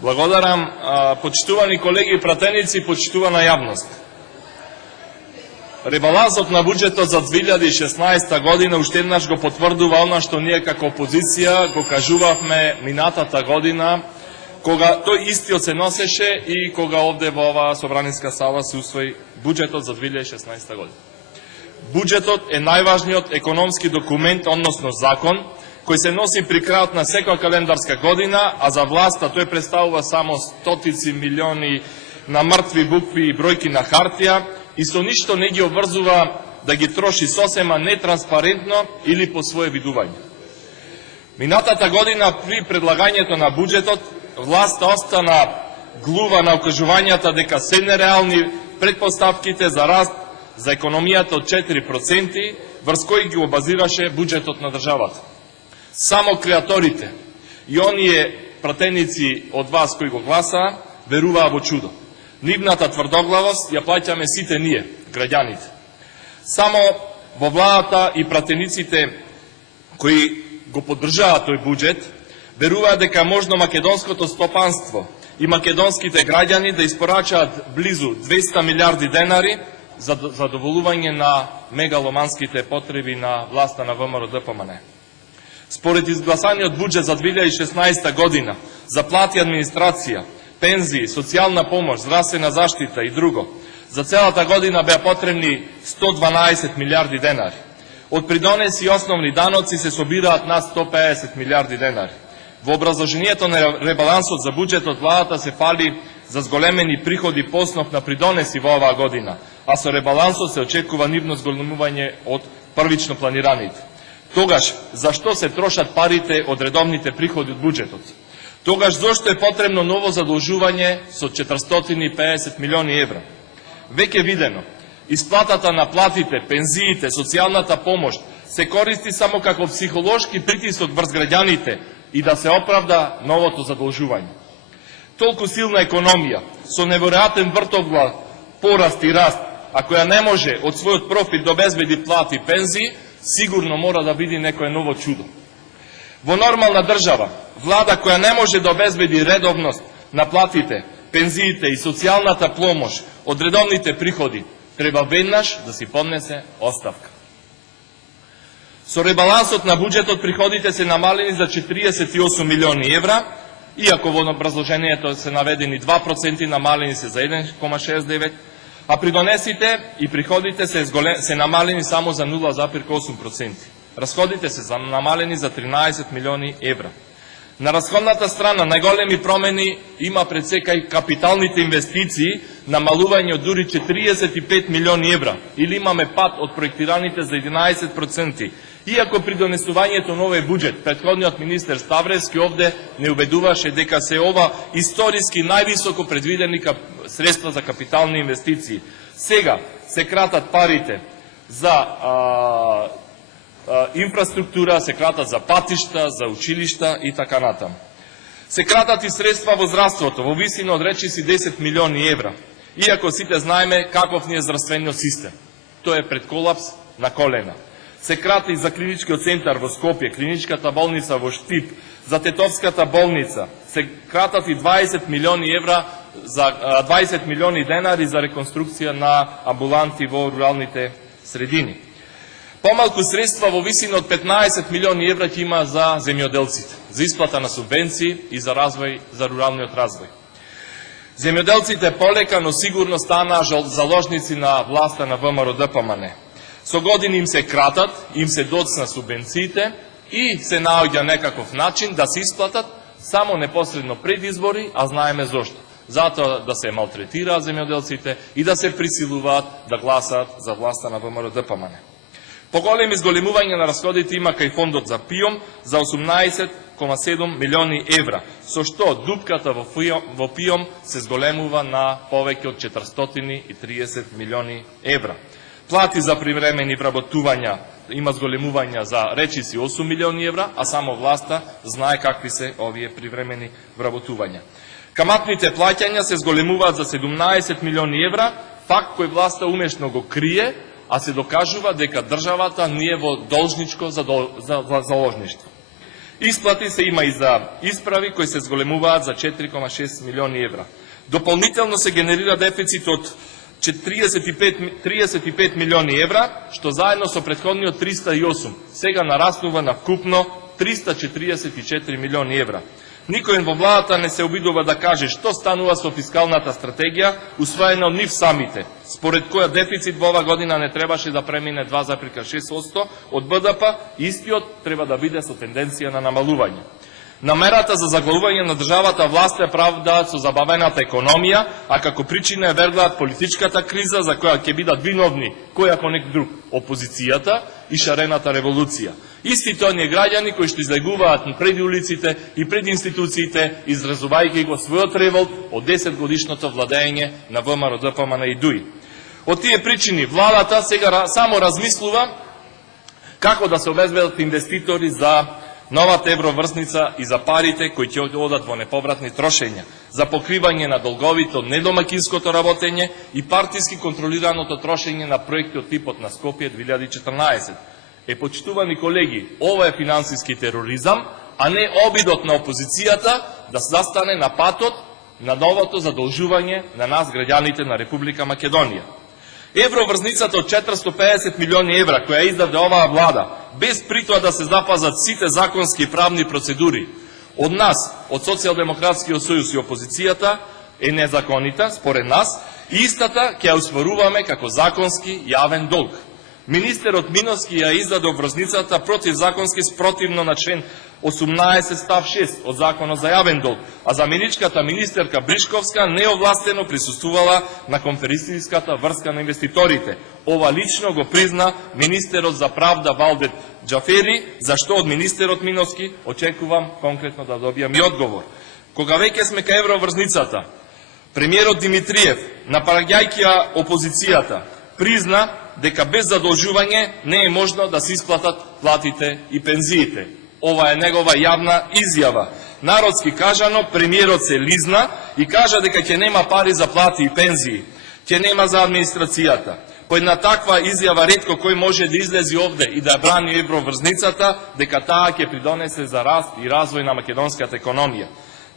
Благодарам, почитувани колеги и пратеници, почитувана јавност. Ребалансот на буџетот за 2016 година уште еднаш го потврдува она што ние како опозиција го кажувавме минатата година, кога тој истиот се носеше и кога овде во оваа собраниска сала се усвои буџетот за 2016 година. Буџетот е најважниот економски документ, односно закон, кој се носи при крајот на секоја календарска година, а за власта тој представува само стотици милиони на мртви букви и бројки на хартија и со ништо не ги обврзува да ги троши сосема нетранспарентно или по свое видување. Минатата година при предлагањето на буџетот, власта остана глува на окажувањата дека се нереални предпоставките за раст за економијата од 4%, врз кои ги обазираше буџетот на државата. Само креаторите и оние пратеници од вас кои го гласаа, веруваа во чудо. Нивната тврдоглавост ја плаќаме сите ние, граѓаните. Само во владата и пратениците кои го поддржаат тој буџет, веруваат дека можно македонското стопанство и македонските граѓани да испорачаат близу 200 милиарди денари за задоволување на мегаломанските потреби на власта на ВМРО-ДПМН. Според изгласаниот буџет за 2016 година, за плати и администрација, пензии, социјална помош, здравствена заштита и друго, за целата година беа потребни 112 милиарди денари. Од придонеси и основни даноци се собираат над 150 милиарди денари. Во образложението на ребалансот за буџетот владата се фали за зголемени приходи по основ на придонеси во оваа година, а со ребалансот се очекува нивно зголемување од првично планираните. Тогаш, зашто се трошат парите од редовните приходи од буџетот? Тогаш, зашто е потребно ново задолжување со 450 милиони евра? Веќе видено, исплатата на платите, пензиите, социјалната помош се користи само како психолошки притисок врз граѓаните и да се оправда новото задолжување. Толку силна економија, со неверојатен вртоглав пораст и раст, а која не може од својот профит да обезбеди плати и пензии, сигурно мора да види некое ново чудо. Во нормална држава, влада која не може да обезбеди редовност на платите, пензиите и социјалната помош од редовните приходи, треба веднаш да си поднесе оставка. Со ребалансот на буџетот приходите се намалени за 48 милиони евра, иако во образложението се наведени 2%, намалени се за 1,69%, а придонесите и приходите се намалени само за 0,8%. Расходите се намалени за 13 милиони евра. На расходната страна најголеми промени има пред сека и капиталните инвестиции, намалување од дури 45 милиони евра, или имаме пад од проектираните за 11%. Иако при донесувањето на овој буџет, претходниот министер Ставревски овде не убедуваше дека се ова историски највисоко предвидени средства за капитални инвестиции. Сега се кратат парите за инфраструктура, се кратат за патишта, за училишта и така натаму. Се кратат и средства во здравството, во висина од речиси 10 милиони евра. Иако сите знаеме каков ни е здравствениот систем. Тој е пред колапс на колена. Се крати за клиничкиот центар во Скопје, клиничката болница во Штип, за Тетовската болница. Се кратат и 20 милиони евра, за 20 милиони денари за реконструкција на амбуланти во руралните средини. Помалку средства во висина од 15 милиони евра ќе има за земјоделците, за исплата на субвенции и за развој, за руралниот развој. Земјоделците полека, но сигурно станаа заложници на власта на ВМРО-ДПМН. Со години им се кратат, им се доцна субвенциите и се наоѓа некаков начин да се исплатат само непосредно пред избори, а знаеме зошто. Затоа да се малтретираат земјоделците и да се присилуваат да гласаат за власта на ВМРО-ДПМН. Поголеми зголемување на расходите има кај фондот за ПИОМ за 18,7 милиони евра, со што дупката во ПИОМ се зголемува на повеќе од 430 милиони евра. Плати за привремени вработувања има зголемувања за речиси 8 милиони евра, а само власта знае какви се овие привремени вработувања. Каматните плаќања се зголемуваат за 17 милиони евра, факт кој власта умешно го крие, а се докажува дека државата не е во должничко заложништво. Исплати се има и за исправи кои се зголемуваат за 4,6 милиони евра. Дополнително се генерира дефицит од 35 милиони евра, што заедно со претходниот 308, сега нараснува на вкупно 344 милиони евра. Никој во владата не се обидува да каже што станува со фискалната стратегија, усвоена од нив самите, според која дефицит во ова година не требаше да премине 2,6% од БДП, истиот треба да биде со тенденција на намалување. Намерата за заглавување на државата власт е правдаат со забавената економија, а како причина е верглаат политичката криза за која ќе бидат виновни кој ако нек друг, опозицијата и шарената револуција. Истите оние граѓани кои што излегуваат пред улиците и пред институциите, изразувајќи го својот револт од 10-годишното владење на ВМРО ДПМН и ДУИ. Од тие причини владата сега само размислува како да се обезбедат инвеститори за новата евроврсница и за парите кои ќе одат во неповратни трошења, за покривање на долговите од недомакинското работење и партиски контролираното трошење на проекти од типот на Скопје 2014. Почитувани колеги, ова е финансиски тероризам, а не обидот на опозицијата да застане на патот на новото задолжување на нас граѓаните на Република Македонија. Евроврзницата од 450 милиони евра, која издаде оваа влада, без притоа да се запазат сите законски и правни процедури, од нас, од Социјалдемократскиот сојуз и опозицијата, е незаконита, според нас, и истата ќе ја усваруваме како законски јавен долг. Министерот Миновски ја издаде врзницата противзаконски спротивно на член 18 став 6 од Законот за јавен долг, а заменичката министерка Бришковска неовластено присуствувала на конференцијската врска на инвеститорите. Ова лично го призна министерот за правда Валдет Џафери, зашто од министерот Миновски очекувам конкретно да добијам и одговор. Кога веќе сме кај евроврзницата, премиерот Димитриев, напаѓајќи ја опозицијата, призна дека без задолжување не е можно да се исплатат платите и пензиите. Ова е негова јавна изјава. Народски кажано, премиерот се лизна и кажа дека ќе нема пари за плати и пензии, ќе нема за администрацијата. По една таква изјава ретко кој може да излези овде и да брани евроврзницата, дека таа ќе придонесе за раст и развој на македонската економија.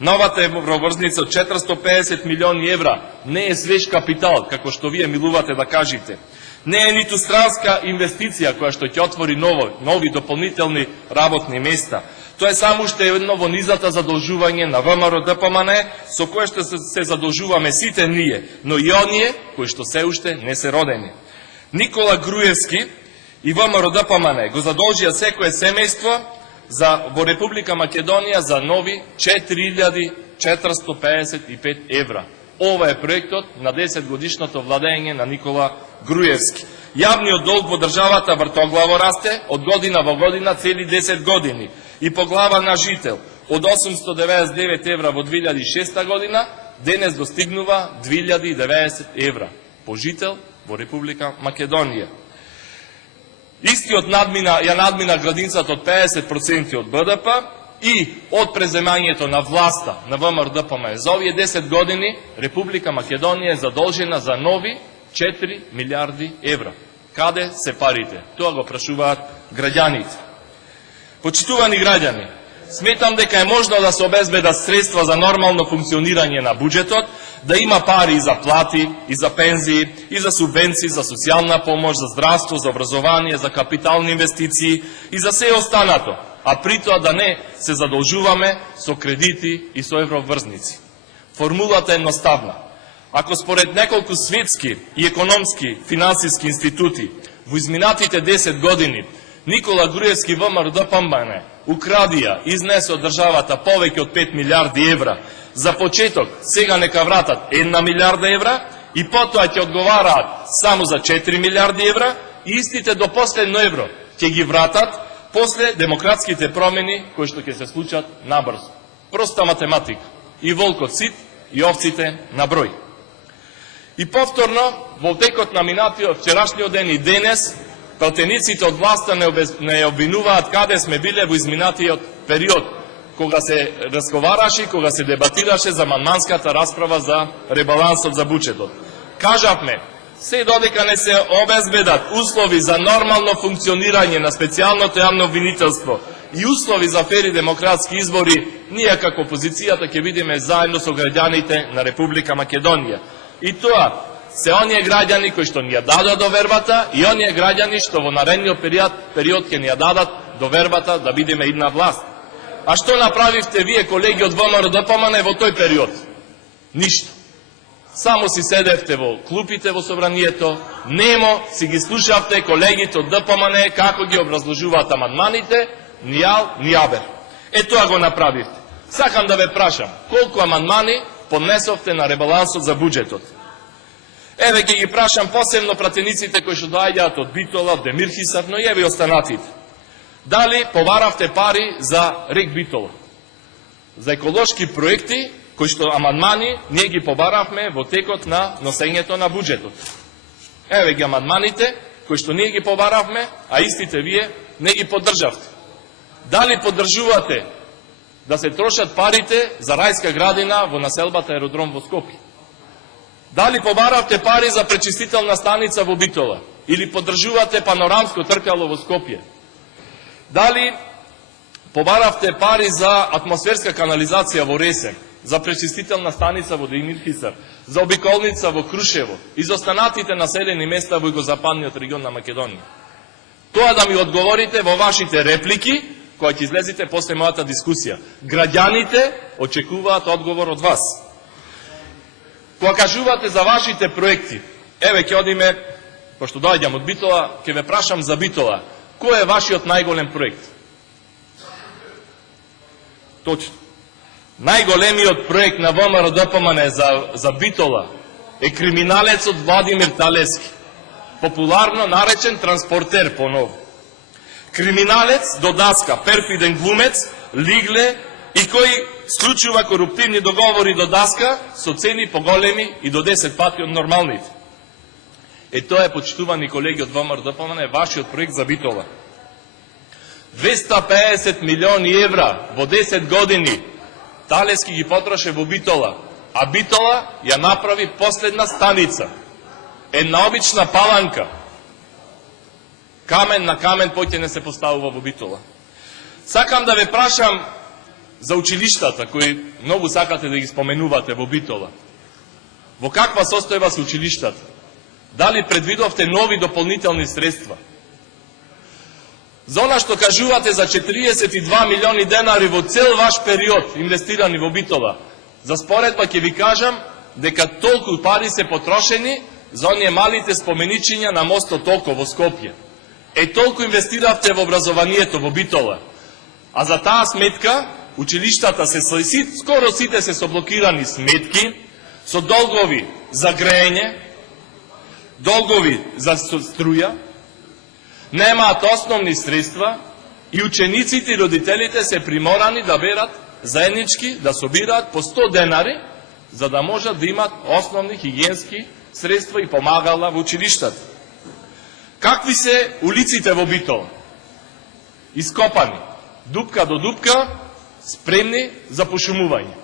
Новата евроврзница од 450 милиони евра не е свеж капитал, како што вие милувате да кажете. Не е ниту странска инвестиција која што ќе отвори нови дополнителни работни места. Тоа е само уште едно во низата задолжување на ВМРО ДПМН, со кое што се задолжуваме сите ние, но и оние кои што се уште не се родени. Никола Груевски и ВМРО ДПМН го задолжија секое семејство во Република Македонија за нови 4455 евра. Ова е проектот на 10-годишното владење на Никола Груевски. Јавниот долг во државата вртоглаво расте од година во година цели 10 години и по глава на жител од 899 евра во 2006 година денес достигнува 2090 евра по жител во Република Македонија. Истиот ја надмина градинцата од 50% од БДП и од преземањето на власта на ВМРО ДПМН за овие 10 години Република Македонија е задолжена за нови 4 милиарди евра. Каде се парите? Тоа го прашуваат граѓаните. Почитувани граѓани, сметам дека е можно да се обезбедат средства за нормално функционирање на буџетот, да има пари и за плати, и за пензии, и за субвенции, за социјална помош, за здравство, за образование, за капитални инвестиции и за се останато, а при тоа да не се задолжуваме со кредити и со евроврзници. Формулата е едноставна. Ако според неколку светски и економски финансиски институти во изминатите 10 години Никола Груевски ВМРО ДПМН украдија, изнесе од државата повеќе од 5 милиарди евра, за почеток сега нека вратат 1 милиарда евра и потоа ќе одговараат само за 4 милиарди евра и истите до последно евро ќе ги вратат после демократските промени кои што ќе се случат набрзо. Проста математика. И волкот сит, и овците на број. И повторно, во текот на минатиот вчерашниот ден и денес, пратениците од власта не обвинуваат каде сме биле во изминатиот период, кога се разговараше, кога се дебатираше за амандманската расправа за ребалансот за буџетот. Кажавме, се додека не се обезбедат услови за нормално функционирање на специјалното јавно обвинителство и услови за фери демократски избори, ние како опозицијата ќе видиме заедно со граѓаните на Република Македонија. И тоа се оние граѓани кои што ни ја дадат довербата и оние граѓани што во наредниот период ќе ни ја дадат довербата да бидеме една власт. А што направивте вие, колеги од ВМРО-ДПМН, во тој период? Ништо. Само си седевте во клупите во собранието, немо си ги слушавте колегите од ДПМН како ги образложуваат амандманите, ни ал, ни абер. Тоа го направивте. Сакам да ве прашам, колку амандмани поднесовте на ребалансот за буџетот? Еве ќе ги прашам посебно пратениците кои што доаѓаат од Битола, од Демирхисар, но и еве останатите. Дали побаравте пари за рек Битола? За еколошки проекти, кои што амандмани ние ги побаравме во текот на носењето на буџетот. Еве ги амандманите кои што ние ги побаравме, а истите вие не ги поддржавте. Дали поддржувате да се трошат парите за рајска градина во населбата Аеродром во Скопје? Дали побаравте пари за пречистителна станица во Битола? Или поддржувате панорамско тркало во Скопје? Дали побаравте пари за атмосферска канализација во Ресен, за пречистителна станица во Демирхисар, за обиколница во Крушево и за останатите населени места во југозападниот регион на Македонија? Тоа да ми одговорите во вашите реплики, која ќе излезете после мојата дискусија. Граѓаните очекуваат одговор од вас. Кога кажувате за вашите проекти, еве ќе одиме, пошто доаѓам од Битола, ќе ве прашам за Битола. Кој е вашиот најголем проект? Точно. Најголемиот проект на ВМРО-ДПМН за Битола е криминалецот Владимир Талески, популарно наречен транспортер поново. Криминалец до даска, перфиден глумец, лигле и кој склучува коруптивни договори до даска со цени поголеми и до 10 пати од нормалните. Тоа е, почитувани колеги од ВМРО-ДПМН, вашиот проект за Битола. 250 милиони евра во 10 години Талески ги потроше во Битола, а Битола ја направи последна станица. Една обична паланка. Камен на камен поќе не се поставува во Битола. Сакам да ве прашам за училиштата, кои многу сакате да ги споменувате во Битола. Во каква состојба се училиштата? Дали предвидовте нови дополнителни средства? За она што кажувате за 42 милиони денари во цел ваш период инвестирани во Битола, за споредба ќе ви кажам дека толку пари се потрошени за оние малите споменичиња на мостот Око во Скопје. Толку инвестиравте во образованието во Битола. А за таа сметка, училиштата скоро сите се со блокирани сметки, со долгови за грејење, долгови за струја, немаат основни средства и учениците и родителите се приморани да берат заеднички, да собираат по 100 денари, за да можат да имат основни хигиенски средства и помагала во училиштата. Какви се улиците во Битола? Ископани, дупка до дупка, спремни за пошумување.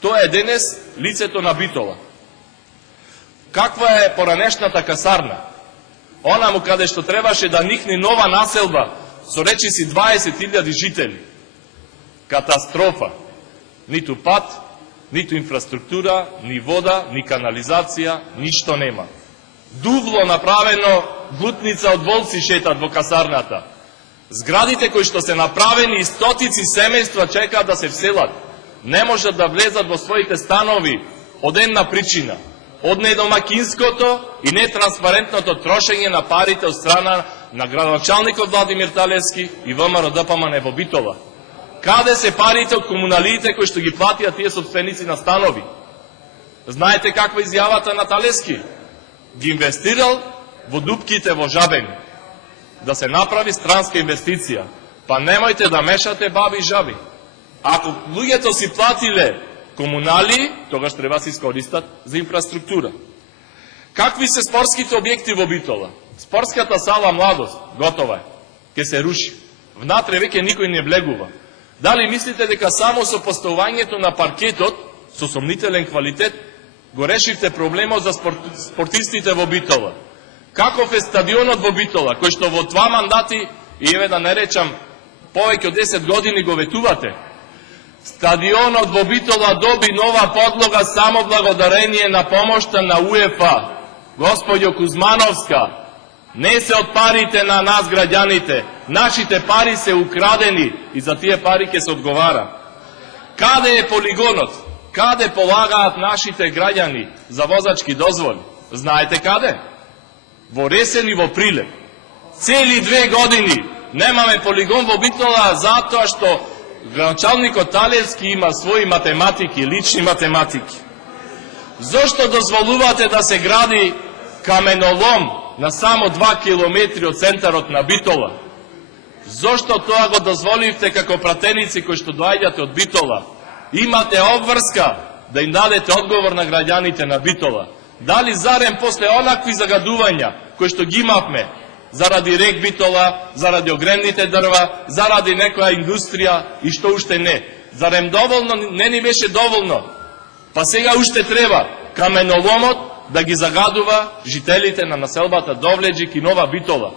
Тоа е денес лицето на Битола. Каква е поранешната касарна? Онаму каде што требаше да никне нова населба со речиси 20.000 жители. Катастрофа. Ниту пат, ниту инфраструктура, ни вода, ни канализација, ништо нема. Дувло направено, глутница од волци шетат во касарната. Зградите кои што се направени и стотици семејства чекаат да се вселат. Не можат да влезат во своите станови од една причина. Од недомакинското и нетранспарентното трошење на парите од страна на градоначалникот Владимир Талески и ВМРО-ДПМН во Битола. Каде се парите од комуналиите кои што ги платија тие собственици на станови? Знаете каква изјавата на Талески? Ги инвестирал во дупките во Жабени. Да се направи странска инвестиција. Па немојте да мешате баби и жаби. Ако луѓето си платиле комунали, тогаш треба се искористат за инфраструктура. Какви се спортските објекти во Битола? Спортската сала Младост, готова е. Ке се руши. Внатре веќе никој не влегува. Дали мислите дека само со поставувањето на паркетот, со сомнителен квалитет, го решивте проблемот за спортистите во Битола? Каков е стадионот во Битола, кој што во 2 мандати, и еве да не речам повеќе од 10 години го ветувате. Стадионот во Битола доби нова подлога само благодарение на помошта на УЕФА. Господјо Кузмановска, не се од парите на нас граѓаните. Нашите пари се украдени и за тие пари ќе се одговара. Каде е полигонот? Каде полагаат нашите граѓани за возачки дозволи? Знаете каде? Во Ресен и во Прилеп. Цели 2 години немаме полигон во Битола затоа што градоначалникот Талевски има своји математики, лични математики. Зошто дозволувате да се гради каменолом на само 2 километри од центарот на Битола? Зошто тоа го дозволивте како пратеници кои што доаѓате од Битола? Имате обврска да им дадете одговор на граѓаните на Битола. Дали зарем после онакви загадувања кои што ги имавме заради рек Битола, заради огремните дрва, заради некоја индустрија и што уште не. Зарем доволно, не ни беше доволно. Па сега уште треба каменоломот да ги загадува жителите на населбата Довлеџик и Нова Битола.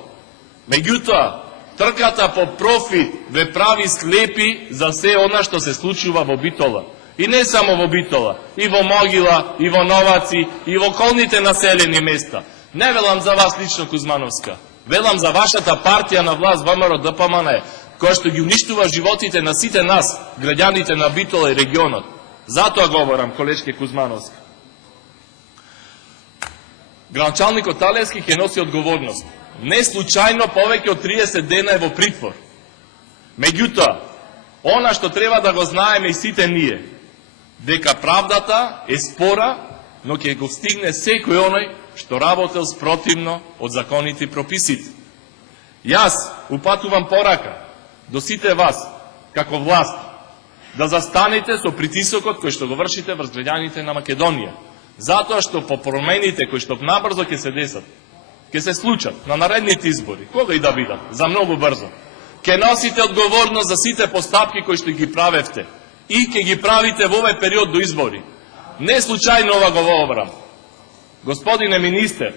Меѓутоа, трката по профит ве прави слепи за се она што се случува во Битола. И не само во Битола, и во Могила, и во Новаци, и во околните населени места. Не велам за вас лично, Кузмановска. Велам за вашата партија на власт ВМРО ДПМН, која што ги уништува животите на сите нас, граѓаните на Битола и регионот. Затоа говорам, колешке Кузмановска. Градоначалникот Талевски ќе носи одговорност. Не случајно повеќе од 30 дена е во притвор. Меѓутоа, она што треба да го знаеме и сите ние, дека правдата е спора, но ќе го стигне секој оној што работел спротивно од законите и прописите. Јас упатувам порака до сите вас, како власт, да застанете со притисокот кој што го вршите врз граѓаните на Македонија. Затоа што по промените кои што набрзо ќе се десат, ќе се случат на наредните избори, кога и да бидат, за многу брзо, ќе носите одговорност за сите постапки кои што ги правевте и ќе ги правите во овој период до избори. Не случајно ова говорам. Господине министер,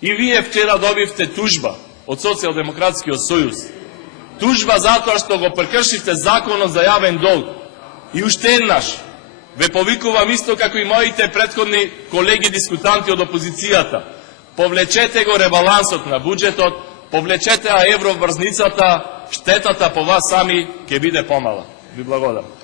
и вие вчера добивте тужба од Социјалдемократскиот сојуз. Тужба затоа што го прекршите законот за јавен долг. И уште еднаш ве повикувам исто како и моите претходни колеги дискутанти од опозицијата. Повлечете го ребалансот на буџетот, повлечете евроврзницата, штетата по вас сами ќе биде помала. Ви благодарам.